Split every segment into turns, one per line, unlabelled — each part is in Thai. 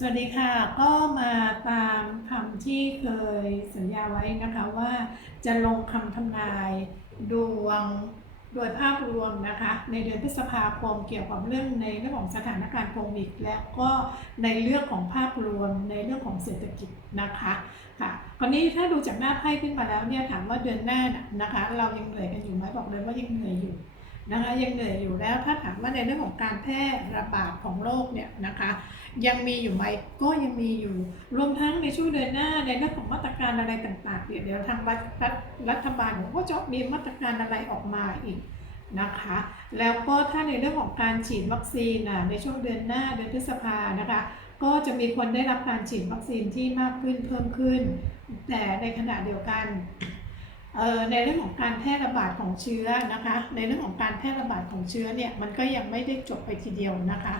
สวัสดีค่ะก็มาตามคำที่เคยสัญญาไว้นะคะว่าจะลงคำทำนายดวงโดยภาพรวมนะคะในเดือนพฤษภาคมเกี่ยวกับเรื่องในเรื่องของสถานการณ์โควิดและก็ในเรื่องของภาพรวมในเรื่องของเศรษฐกิจนะคะค่ะคราวนี้ถ้าดูจากหน้าไพ่ขึ้นมาแล้วเนี่ยถามว่าเดือนหน้าน่ะนะคะ เรายังเหนื่อยกันอยู่ไหมบอกเลยว่ายังเหนื่อยอยู่ นะคะยังเหนื่อยอยู่แล้วถ้าถามว่าในเรื่องของการแพร่ระบาดของโรคเนี่ยนะคะยังมีอยู่ไหมก็ยังมีอยู่รวมทั้งในช่วงเดือนหน้าในเรื่องของมาตรการอะไรต่างๆเดี๋ยวเดี๋ยวทางรัฐรัฐรัฐบาลของก็จะมีมาตรการอะไรออกมาอีกนะคะแล้วก็ถ้าในเรื่องของการฉีดวัคซีนนะในช่วงเดือนหน้าเดือนพฤษภานะคะก็จะมีคนได้รับการฉีดวัคซีนที่มากขึ้นเพิ่มขึ้น แต่ในขณะเดียวกัน ในเรื่องของการแพร่ระบาดของเชื้อนะคะ ในเรื่องของการแพร่ระบาดของเชื้อเนี่ยมันก็ยังไม่ได้จบไปทีเดียวนะคะ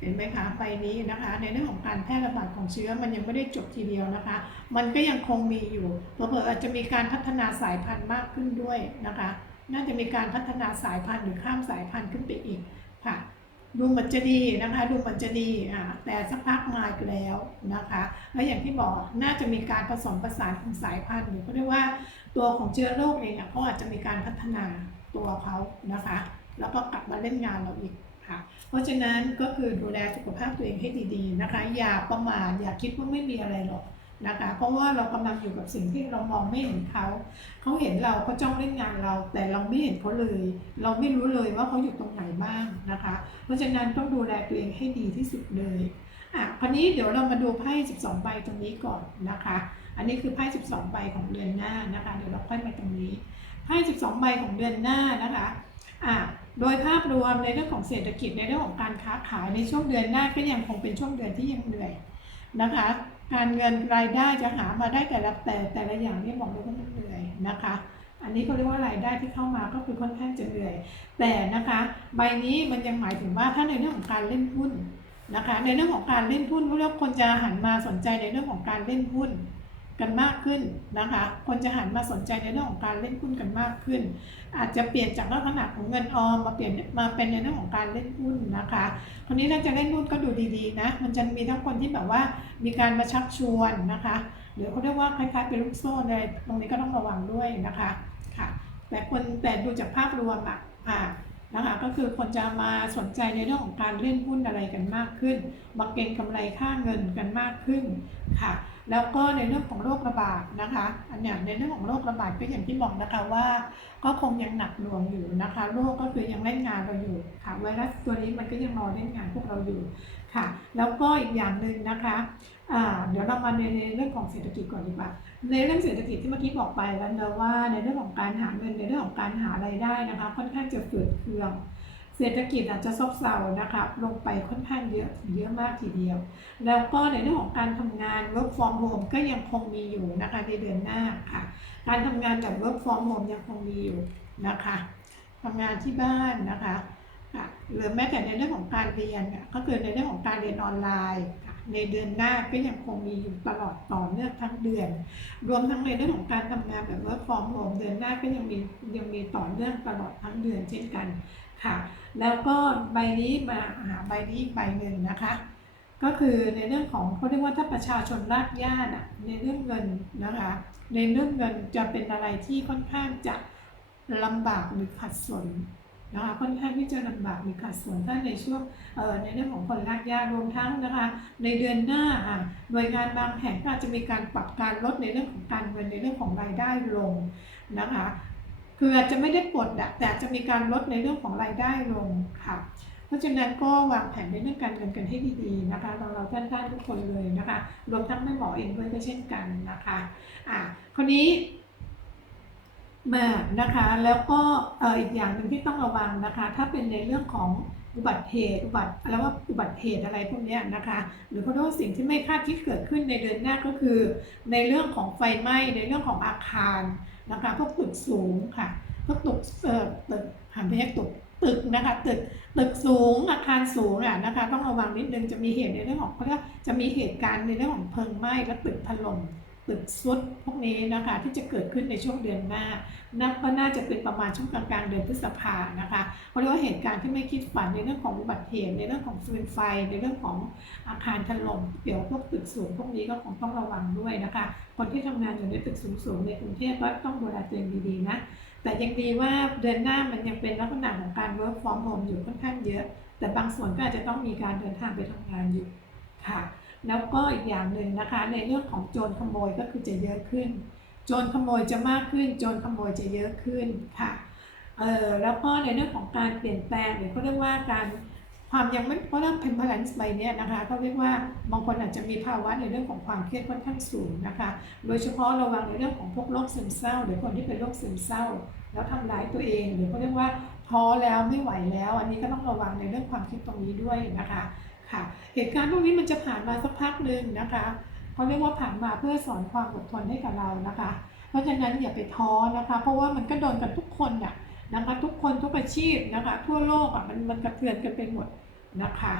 เห็นไหมคะใบนี้นะคะ ในเรื่องของการแพร่ระบาดของเชื้อมันยังไม่ได้จบทีเดียวนะคะ มันก็ยังคงมีอยู่เผื่ออาจจะมีการพัฒนาสายพันธุ์มากขึ้นด้วยนะคะ น่าจะมีการพัฒนาสายพันธุ์หรือข้ามสายพันธุ์ขึ้นไปอีกค่ะ ดูเหมือนจะดีนะคะ ดูเหมือนจะดีอ่าแต่สักพักมาอีกแล้วนะคะ แล้วอย่างที่บอกน่าจะมีการผสมผสานของสายพันธุ์หรือก็เรียกว่าตัวของเชื้อโรคเองอะเขาอาจจะมีการพัฒนาตัวเขานะคะ แล้วก็กลับมาเล่นงานเราอีกค่ะ เพราะฉะนั้นก็คือดูแลสุขภาพตัวเองให้ดีๆนะคะ อย่าประมาทอย่าคิดว่าไม่มีอะไรหรอก นะคะเพราะว่าเรากำลังอยู่กับสิ่งที่เรามองไม่เห็นเขา เขาเห็นเราเขาจ้องเล่นงานเรา แต่เราไม่เห็นเขาเลย เราไม่รู้เลยว่าเขาอยู่ตรงไหนบ้างนะคะ เพราะฉะนั้นต้องดูแลตัวเองให้ดีที่สุดเลยอะคราวนี้เดี๋ยวเรามาดูไพ่12 ใบตรงนี้ก่อนนะคะ อันนี้คือไพ่12 ใบของเดือนหน้านะคะ เดี๋ยวเราค่อยมาตรงนี้ไพ่12 ใบของเดือนหน้านะคะอะโดยภาพรวมในเรื่องของเศรษฐกิจในเรื่องของการค้าขายในช่วงเดือนหน้าก็ยังคงเป็นช่วงเดือนที่ยังเหนื่อยนะคะ การเงินรายได้จะหามาได้แต่ละแต่แต่ละอย่างนี่บอกเลยว่ามันเหนื่อยนะคะ อันนี้เขาเรียกว่ารายได้ที่เข้ามาก็คือค่อนข้างจะเหนื่อย แต่นะคะ ใบนี้มันยังหมายถึงว่าถ้าในเรื่องของการเล่นหุ้นนะคะ ในเรื่องของการเล่นหุ้นเรียกคนจะหันมาสนใจในเรื่องของการเล่นหุ้น กันมากขึ้นนะคะ คนจะหันมาสนใจในเรื่องของการเล่นหุ้นกันมากขึ้น อาจจะเปลี่ยนจากลักษณะของเงินออมมาเปลี่ยนมาเป็นในเรื่องของการเล่นหุ้นนะคะคราวนี้ถ้าจะเล่นหุ้นก็ดูดีๆนะ มันจะมีทั้งคนที่แบบว่ามีการมาชักชวนนะคะ หรือเขาเรียกว่าคล้ายๆเป็นลูกโซ่ในตรงนี้ก็ต้องระวังด้วยนะคะค่ะ แต่คนแต่ดูจากภาพรวมอะอ่า นะคะก็คือคนจะมาสนใจในเรื่องของการเล่นหุ้นอะไรกันมากขึ้นมาเก็งกำไรค่าเงินกันมากขึ้นค่ะ แล้วก็ในเรื่องของโรคระบาดนะคะ อันนี้ในเรื่องของโรคระบาดก็อย่างที่บอกนะคะว่า ก็คงยังหนักหน่วงอยู่นะคะ โรคก็คือยังเล่นงานเราอยู่ค่ะ ไวรัสตัวนี้มันก็ยังรอเล่นงานพวกเราอยู่ ค่ะแล้วก็อีกอย่างหนึ่งนะคะเดี๋ยวเรามาในเรื่องของเศรษฐกิจก่อนดีกว่า ในเรื่องเศรษฐกิจที่เมื่อกี้บอกไปแล้วนะว่าในเรื่องของการหาเงินในเรื่องของการหารายได้นะคะ ค่อนข้างจะฝืดเคือง เศรษฐกิจอาจจะซบเซานะคะลงไปค่อนข้างเยอะเยอะมากทีเดียว แล้วก็ในเรื่องของการทำงาน work from home ก็ยังคงมีอยู่นะคะในเดือนหน้าค่ะ การทำงานแบบ work from home ยังคงมีอยู่นะคะทำงานที่บ้านนะคะ ค่ะหรือแม้แต่ในเรื่องของการเรียนก็คือในเรื่องของการเรียนออนไลน์ค่ะในเดือนหน้าก็ยังคงมีอยู่ตลอดต่อเนื่องทั้งเดือน รวมทั้งในเรื่องของการทำงานแบบ work from home เดือนหน้าก็ยังมียังมีต่อเนื่องตลอดทั้งเดือนเช่นกันค่ะ แล้วก็ใบนี้มาหาใบนี้อีกใบหนึ่งนะคะ ก็คือในเรื่องของเขาเรียกว่าถ้าประชาชนรากหญ้าน่ะในเรื่องเงินนะคะ ในเรื่องเงินจะเป็นอะไรที่ค่อนข้างจะลำบากหรือขัดสน นะคะค่อนข้างที่จะลำบากหรือขัดสนถ้าในช่วงในเรื่องของคนรากหญ้ารวมทั้งนะคะในเดือนหน้าอะหน่วยงานบางแห่งก็จะมีการปรับการลดในเรื่องของการเงินในเรื่องของรายได้ลงนะคะคืออาจจะไม่ได้ปลดแต่จะมีการลดในเรื่องของรายได้ลงค่ะเพราะฉะนั้นก็วางแผนในเรื่องการเงินกันให้ดีๆนะคะเราเราท่านๆทุกคนเลยนะคะ รวมทั้งแม่หมอเองด้วยก็เช่นกันนะคะอะคราวนี้ มานะคะ แล้วก็อีกอย่างหนึ่งที่ต้องระวังนะคะ ถ้าเป็นในเรื่องของอุบัติเหตุอุบัติแล้วว่าอุบัติเหตุอะไรพวกนี้นะคะ หรือเขาเรียกว่าสิ่งที่ไม่คาดคิดเกิดขึ้นในเดือนหน้าก็คือ ในเรื่องของไฟไหม้ในเรื่องของอาคารนะคะพวกตึกสูงค่ะพวกตึกเอ่อตึกหันไปแยกตึกตึกนะคะตึกตึกสูงอาคารสูงอะนะคะ ต้องระวังนิดนึงจะมีเหตุในเรื่องของเขาเรียกจะมีเหตุการณ์ในเรื่องของเพลิงไหม้และตึกถล่ม ตึกซุดพวกนี้นะคะที่จะเกิดขึ้นในช่วงเดือนหน้าน่าก็น่าจะเป็นประมาณช่วงกลางๆเดือนพฤษภานะคะเพราะว่าเหตุการณ์ที่ไม่คิดฝันในเรื่องของอุบัติเหตุในเรื่องของฟืนไฟ ในเรื่องของอาคารถล่มเกี่ยวพวกตึกสูงพวกนี้ก็คงต้องระวังด้วยนะคะ คนที่ทำงานอยู่ในตึกสูงๆในกรุงเทพก็ต้องดูแลตัวเองดีๆนะแต่ยังดีว่าเดือนหน้ามันยังเป็นลักษณะของการ work from home อยู่ค่อนข้างเยอะ แต่บางส่วนก็อาจจะต้องมีการเดินทางไปทำงานอยู่ค่ะ แล้วก็อีกอย่างหนึ่งนะคะ ในเรื่องของโจรขโมยก็คือจะเยอะขึ้น โจรขโมยจะมากขึ้น โจรขโมยจะเยอะขึ้นค่ะเออแล้วก็ในเรื่องของการเปลี่ยนแปลงหรือเขาเรียกว่าการความยังไม่เพราะเรื่อง temperance ไปเนี่ยนะคะก็เรียกว่าบางคนอาจจะมีภาวะในเรื่องของความเครียดค่อนข้างสูงนะคะ โดยเฉพาะระวังในเรื่องของพวกโรคซึมเศร้า หรือคนที่เป็นโรคซึมเศร้า แล้วทำร้ายตัวเองหรือเขาเรียกว่าท้อแล้วไม่ไหวแล้ว อันนี้ก็ต้องระวังในเรื่องความคิดตรงนี้ด้วยนะคะ ค่ะ เหตุการณ์พวกนี้มันจะผ่านมาสักพักหนึ่งนะคะเขาเรียกว่าผ่านมาเพื่อสอนความอดทนให้กับเรานะคะ เพราะฉะนั้นอย่าไปท้อนะคะ เพราะว่ามันก็โดนกันทุกคนน่ะนะคะ ทุกคนทุกอาชีพนะคะ ทั่วโลกอะมันมันกระเทือนกันไปหมดนะคะ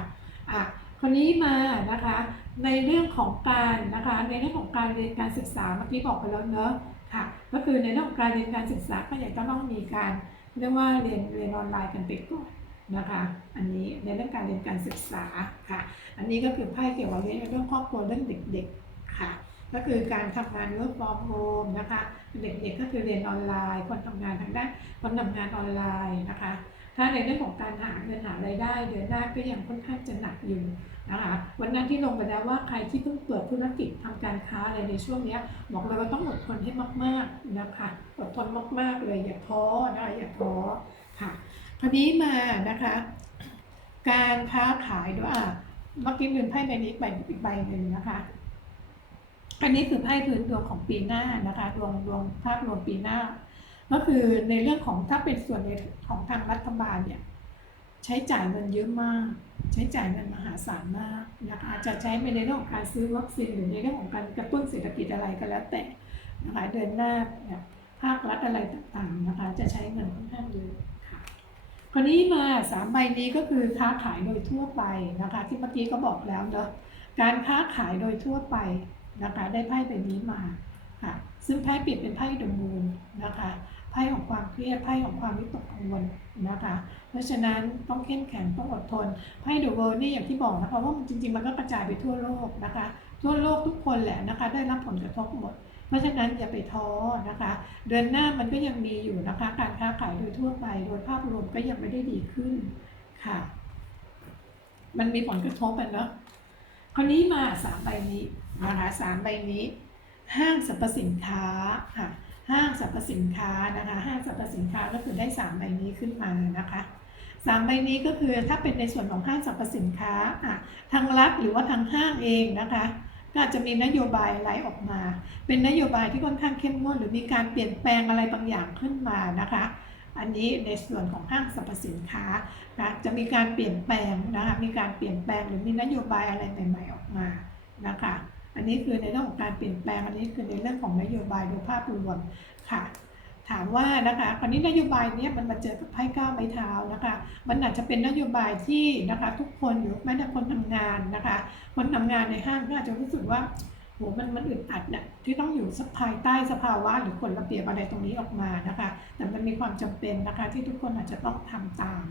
อะคนนี้มานะคะในเรื่องของการนะคะในเรื่องของการเรียนการศึกษาเมื่อกี้บอกไปแล้วเนอะค่ะ ก็คือในเรื่องของการเรียนการศึกษาก็ยังจะต้องมีการเรียกว่าเรียนเรียนออนไลน์กันไปก่อน นะคะอันนี้ในเรื่องการเรียนการศึกษาค่ะ อันนี้ก็คือไพ่เกี่ยวกับเรื่องครอบครัวเรื่องเด็กๆค่ะ ก็คือการทำงาน work from home นะคะเด็กๆก็คือเรียนออนไลน์ คนทำงานทางด้านคนทำงานออนไลน์นะคะ ถ้าในเรื่องของการหาเงินหารายได้เดือนหน้าก็ยังค่อนข้างจะหนักอยู่นะคะวันนั้นที่ลงไปแล้วว่าใครที่เพิ่งเปิดธุรกิจทำการค้าอะไรในช่วงนี้บอกเลยว่าต้องอดทนให้มากๆนะคะอดทนมากๆเลยอย่าท้อนะคะอย่าท้อค่ะ คราวนี้มานะคะ การค้าขายด้วยอะเมื่อกี้ลืมไพ่ใบนี้ใบอีกใบหนึ่งนะคะอันนี้คือไพ่พื้นดวงของปีหน้านะคะดวงดวงภาพรวมปีหน้า ก็คือในเรื่องของถ้าเป็นส่วนในของทางรัฐบาลเนี่ยใช้จ่ายเงินเยอะมาก ใช้จ่ายเงินมหาศาลมากนะคะจะใช้ไปในเรื่องของการซื้อวัคซีนหรือในเรื่องของการกระตุ้นเศรษฐกิจอะไรก็แล้วแต่นะคะเดือนหน้าเนี่ยภาครัฐอะไรต่างๆนะคะจะใช้เงินค่อนข้างเยอะ ค่ะคราวนี้มาสามใบนี้ก็คือค้าขายโดยทั่วไปนะคะ ที่เมื่อกี้ก็บอกแล้วเนาะการค้าขายโดยทั่วไปนะคะ ได้ไพ่ใบนี้มาค่ะ ซึ่งไพ่ปิดเป็นไพ่ดมูนนะคะไพ่ของความเครียดไพ่ของความวิตกกังวลนะคะ เพราะฉะนั้นต้องเข้มแข็งต้องอดทนไพ่เดอะเวิร์นี่อย่างที่บอกนะคะว่ามันจริงๆมันก็กระจายไปทั่วโลกนะคะ ทั่วโลกทุกคนแหละนะคะ ได้รับผลกระทบหมด ราะฉะนั้นอย่าไปท้อนะคะ เดือนหน้ามันก็ยังมีอยู่นะคะ การค้าขายโดยทั่วไปโดยภาพรวมก็ยังไม่ได้ดีขึ้นค่ะ มันมีผลกระทบกันเนาะคราวนี้มาสามใบนี้นะคะสามใบนี้ ห้างสรรพสินค้าค่ะ ห้างสรรพสินค้านะคะ ห้างสรรพสินค้าก็คือได้สามใบนี้ขึ้นมานะคะสามใบนี้ก็คือถ้าเป็นในส่วนของห้างสรรพสินค้าอะทางรัฐหรือว่าทางห้างเองนะคะ ก็อาจจะมีนโยบายอะไรออกมา เป็นนโยบายที่ค่อนข้างเข้มงวดหรือมีการเปลี่ยนแปลงอะไรบางอย่างขึ้นมานะคะ อันนี้ในส่วนของห้างสรรพสินค้านะจะมีการเปลี่ยนแปลงนะคะมีการเปลี่ยนแปลงหรือมีนโยบายอะไรใหม่ ๆออกมานะคะ อันนี้คือในเรื่องของการเปลี่ยนแปลงอันนี้คือในเรื่องของนโยบายโดยภาพรวมค่ะ ถามว่านะคะคราวนี้นโยบายเนี้ยมันมาเจอกับไพ่ก้าวไม้เท้านะคะ มันอาจจะเป็นนโยบายที่นะคะทุกคนหรือแม้แต่คนทำงานนะคะ คนทำงานในห้างก็อาจจะรู้สึกว่าโหมันมันอึดอัดเนี่ยที่ต้องอยู่สภายใต้สภาวะหรือกฎระเบียบอะไรตรงนี้ออกมานะคะ แต่มันมีความจำเป็นนะคะที่ทุกคนอาจจะต้องทำตาม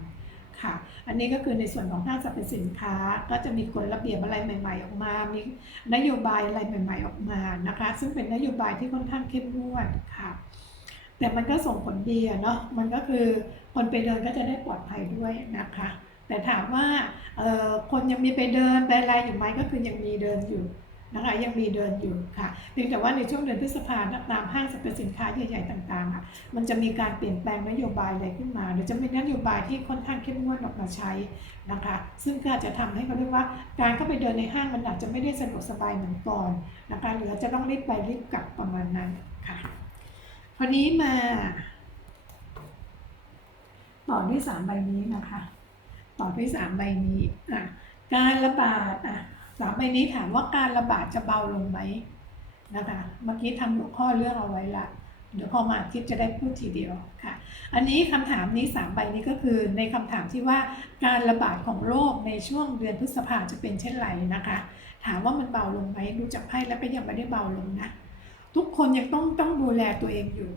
ค่ะ อันนี้ก็คือในส่วนของห้างสรรพสินค้า ก็จะมีกฎระเบียบอะไรใหม่ ๆ ออกมา มีนโยบายอะไรใหม่ ๆ ออกมานะคะ ซึ่งเป็นนโยบายที่ค่อนข้างเข้มงวดค่ะ แต่มันก็ส่งผลดีอะเนาะมันก็คือคนไปเดินก็จะได้ปลอดภัยด้วยนะคะ แต่ถามว่าคนยังมีไปเดินไปอะไรอยู่ไหมก็คือยังมีเดินอยู่นะคะยังมีเดินอยู่ค่ะเพียงแต่ว่าในช่วงเดือนพฤษภาคมตามห้างสรรพสินค้าใหญ่ๆต่างๆอะมันจะมีการเปลี่ยนแปลงนโยบายอะไรขึ้นมาหรือจะมีนโยบายที่ค่อนข้างเข้มงวดออกมาใช้นะคะ ซึ่งก็อาจจะทำให้เขาเรียกว่า การเข้าไปเดินในห้างมันอาจจะไม่ได้สะดวกสบายเหมือนก่อนนะคะหรืออาจจะต้องรีบไปรีบกลับประมาณนั้นค่ะ วนี้มาต่อด้วยสามใบนี้นะคะ ต่อด้วยสามใบนี้อะการระบาดอะสามใบนี้ถามว่าการระบาดจะเบาลงไหมนะคะ เมื่อกี้ทำหัวข้อเรื่องเอาไว้ละเดี๋ยวพอมาอาทิตจะได้พูดทีเดียวค่ะ อันนี้คำถามนี้สามใบนี้ก็คือในคำถามที่ว่าการระบาดของโรคในช่วงเดือนพฤษภาจะเป็นเช่นไรนะคะ ถามว่ามันเบาลงไหมดูจากไพ่แล้วก็ยังไม่ได้เบาลงนะ ทุกคนยังต้องต้องดูแลตัวเองอยู่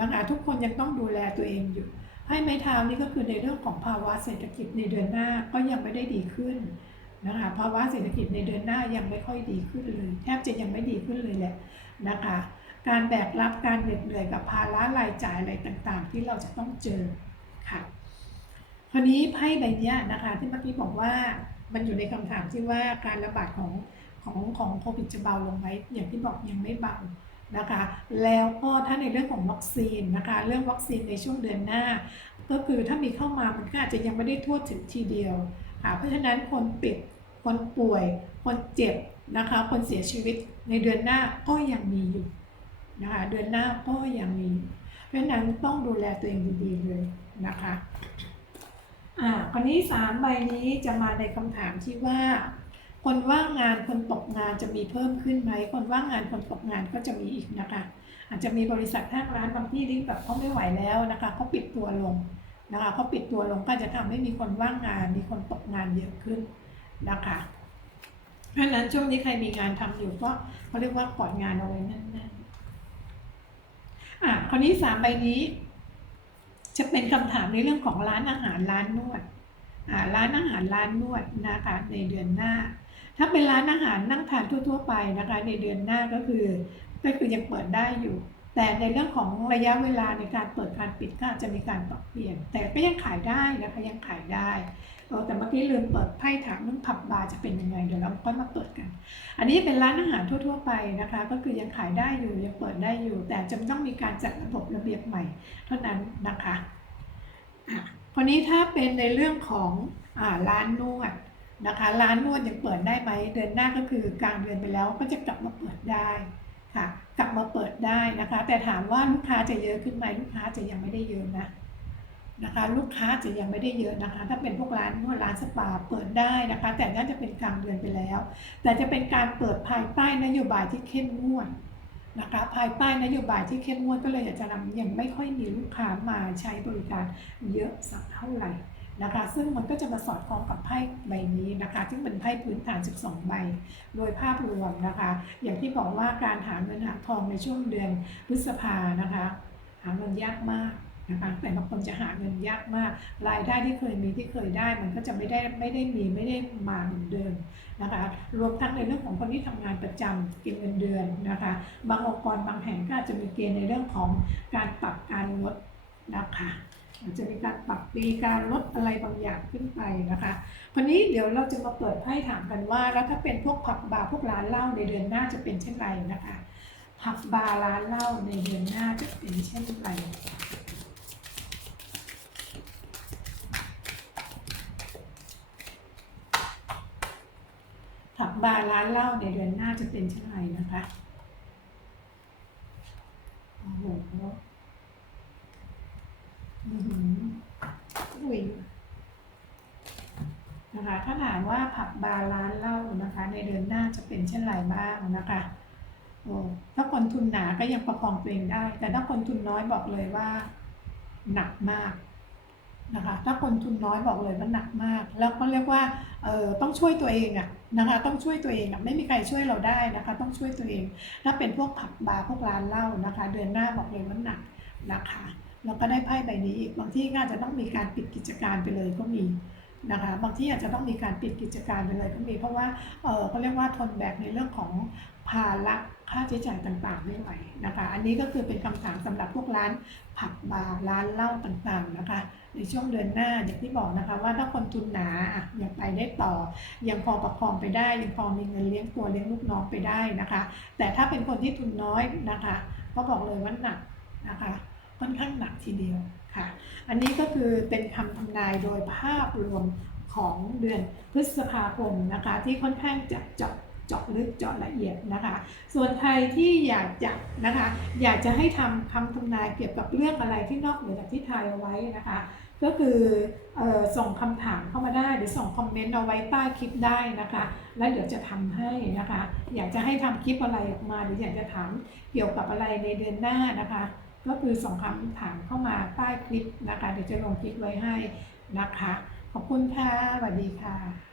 นะคะทุกคนยังต้องดูแลตัวเองอยู่ ให้ไม้เท้านี่ก็คือในเรื่องของภาวะเศรษฐกิจในเดือนหน้าก็ยังไม่ได้ดีขึ้นนะคะภาวะเศรษฐกิจในเดือนหน้ายังไม่ค่อยดีขึ้นเลย แทบจะยังไม่ดีขึ้นเลยแหละนะคะการแบกรับการเหน็ดเหนื่อยกับภาระรายจ่ายอะไรต่างๆ ที่เราจะต้องเจอค่ะคราวนี้ไพ่ใบเนี้ยนะคะที่เมื่อกี้บอกว่ามันอยู่ในคำถามที่ว่าการระบาดของของของโควิดจะเบาลงไหมอย่างที่บอกยังไม่เบา นะคะ แล้วก็ถ้าในเรื่องของวัคซีนนะคะ เรื่องวัคซีนในช่วงเดือนหน้า ก็คือถ้ามีเข้ามามันก็อาจจะยังไม่ได้ทั่วถึงทีเดียวค่ะ เพราะฉะนั้นคนติด คนป่วย คนเจ็บนะคะ คนเสียชีวิตในเดือนหน้าก็ยังมีอยู่นะคะ เดือนหน้าก็ยังมี เพราะฉะนั้นต้องดูแลตัวเองดีๆเลยนะคะอ่าคราวนี้สามใบนี้จะมาในคำถามที่ว่า คนว่างงานคนตกงานจะมีเพิ่มขึ้นไหม คนว่างงานคนตกงานก็จะมีอีกนะคะ อาจจะมีบริษัทห้างร้านบางที่ที่แบบเขาไม่ไหวแล้วนะคะเขาปิดตัวลงนะคะเขาปิดตัวลงก็จะทำให้มีคนว่างงาน มีคนตกงานเยอะขึ้นนะคะเพราะฉะนั้นช่วงนี้ใครมีงานทำอยู่ก็เขาเรียกว่ากอดงานเอาไว้แน่นๆอะคราวนี้สามใบนี้ จะเป็นคำถามในเรื่องของร้านอาหารร้านนวด ร้านอาหารร้านนวดนะคะในเดือนหน้า ถ้าเป็นร้านอาหารนั่งทานทั่ว ๆ ไปนะคะในเดือนหน้าก็คือก็คือยังเปิดได้อยู่ แต่ในเรื่องของระยะเวลาในการเปิดการปิดก็อาจจะมีการปรับเปลี่ยน แต่ก็ยังขายได้นะคะยังขายได้แต่เมื่อกี้ลืมเปิดไพ่ถามเรื่องผับบาร์จะเป็นยังไงเดี๋ยวเราค่อยมาเปิดกัน อันนี้เป็นร้านอาหารทั่ว ๆ ไปนะคะ ก็คือยังขายได้อยู่ยังเปิดได้อยู่ แต่จะต้องมีการจัดระบบระเบียบใหม่ เท่านั้นนะคะ ราวนี้ถ้าเป็นในเรื่องของอร้านนวดนะคะ ร้านนวดยังเปิดได้ไหมเดือนหน้าก็คือกลางเดือนไปแล้วก็จะกลับมาเปิดได้ค่ะ กลับมาเปิดได้นะคะ แต่ถามว่าลูกค้าจะเยอะขึ้นไหมลูกค้าจะยังไม่ได้เยอะนะนะคะ ลูกค้าจะยังไม่ได้เยอะนะคะ ถ้าเป็นพวกร้านนวดร้านสปาเปิดได้นะคะ แต่น่าจะเป็นกลางเดือนไปแล้ว แต่จะเป็นการเปิดภายใต้นโยบายที่เข้มงวด นะคะภายใต้นโยบายที่เข้มงวดก็เลยอยากจะนำยังไม่ค่อยมีลูกค้ามาใช้บริการเยอะสักเท่าไหร่นะคะซึ่งมันก็จะมาสอดคล้องกับไพ่ใบนี้นะคะซึ่งเป็นไพ่พื้นฐาน 12 ใบ โดยภาพรวมนะคะ อย่างที่บอกว่าการหาเงินหาทองในช่วงเดือนพฤษภานะคะ หาเงินยากมาก นะคะแต่บางคนจะหาเงินยากมาก รายได้ที่เคยมีที่เคยได้ มันก็จะไม่ได้ไม่ได้มีไม่ได้มาเหมือนเดิมนะคะรวมทั้งในเรื่องของคนที่ทำงานประจำกินเงินเดือนนะคะบางองค์กรบางแห่งก็อาจจะมีเกณฑ์ในเรื่องของการปรับการลดนะคะอาจจะมีการปรับปีการลดอะไรบางอย่างขึ้นไปนะคะวันนี้เดี๋ยวเราจะมาเปิดไพ่ถามกันว่า แล้วถ้าเป็นพวกผับบาร์พวกร้านเหล้าในเดือนหน้าจะเป็นเช่นไรนะคะผับบาร์ร้านเหล้าในเดือนหน้าจะเป็นเช่นไร ผับบาร์ร้านเหล้าในเดือนหน้าจะเป็นเช่นไรนะคะโอ้โหอือหืออุ้ยนะคะถ้าถามว่าผับบาร์ร้านเหล้านะคะ ในเดือนหน้าจะเป็นเช่นไรบ้างนะคะโอ้ถ้าคนทุนหนาก็ยังประคองตัวเองได้ แต่ถ้าคนทุนน้อยบอกเลยว่าหนักมากนะคะ ถ้าคนทุนน้อยบอกเลยว่าหนักมาก แล้วก็เรียกว่าเออต้องช่วยตัวเองอะ นะคะต้องช่วยตัวเองไม่มีใครช่วยเราได้นะคะ ต้องช่วยตัวเอง ถ้าเป็นพวกผับบาร์พวกร้านเหล้านะคะ เดือนหน้าบอกเลยว่าหนักนะคะแล้วก็ได้ไพ่ใบนี้อีกบางที่อาจจะต้องมีการปิดกิจการไปเลยก็มีนะคะบางที่อาจจะต้องมีการปิดกิจการไปเลยก็มีเพราะว่าเออเขาเรียกว่าทนแบกในเรื่องของภาระ ค่าใช้จ่ายต่างๆไม่ไหวนะคะ อันนี้ก็คือเป็นคำถามสำหรับพวกร้านผับบาร์ร้านเหล้าต่างๆนะคะ ในช่วงเดือนหน้าอย่างที่บอกนะคะ ว่าถ้าคนทุนหนาอะยังไปได้ต่อ ยังพอประคองไปได้ ยังพอมีเงินเลี้ยงตัวเลี้ยงลูกน้องไปได้นะคะ แต่ถ้าเป็นคนที่ทุนน้อยนะคะก็บอกเลยว่าหนักนะคะค่อนข้างหนักทีเดียวค่ะ อันนี้ก็คือเป็นคำทำนายโดยภาพรวมของเดือนพฤษภาคมนะคะ ที่ค่อนข้างจะจาะ เจาะลึกเจาะละเอียดนะคะ ส่วนใครที่อยากจะนะคะ อยากจะให้ทำคำทำนายเกี่ยวกับเรื่องอะไรที่นอกเหนือจากที่ทายเอาไว้นะคะ ก็คือออส่งคำถามเข้ามาได้หรือส่งคอมเมนต์เอาไว้ใต้คลิปได้นะคะ แล้วเดี๋ยวจะทำให้นะคะ อยากจะให้ทำคลิปอะไรออกมา หรืออยากจะถามเกี่ยวกับอะไรในเดือนหน้านะคะก็คือส่งคำถามเข้ามาใต้คลิปนะคะ เดี๋ยวจะลงคลิปไว้ให้นะคะ ขอบคุณค่ะสวัสดีค่ะ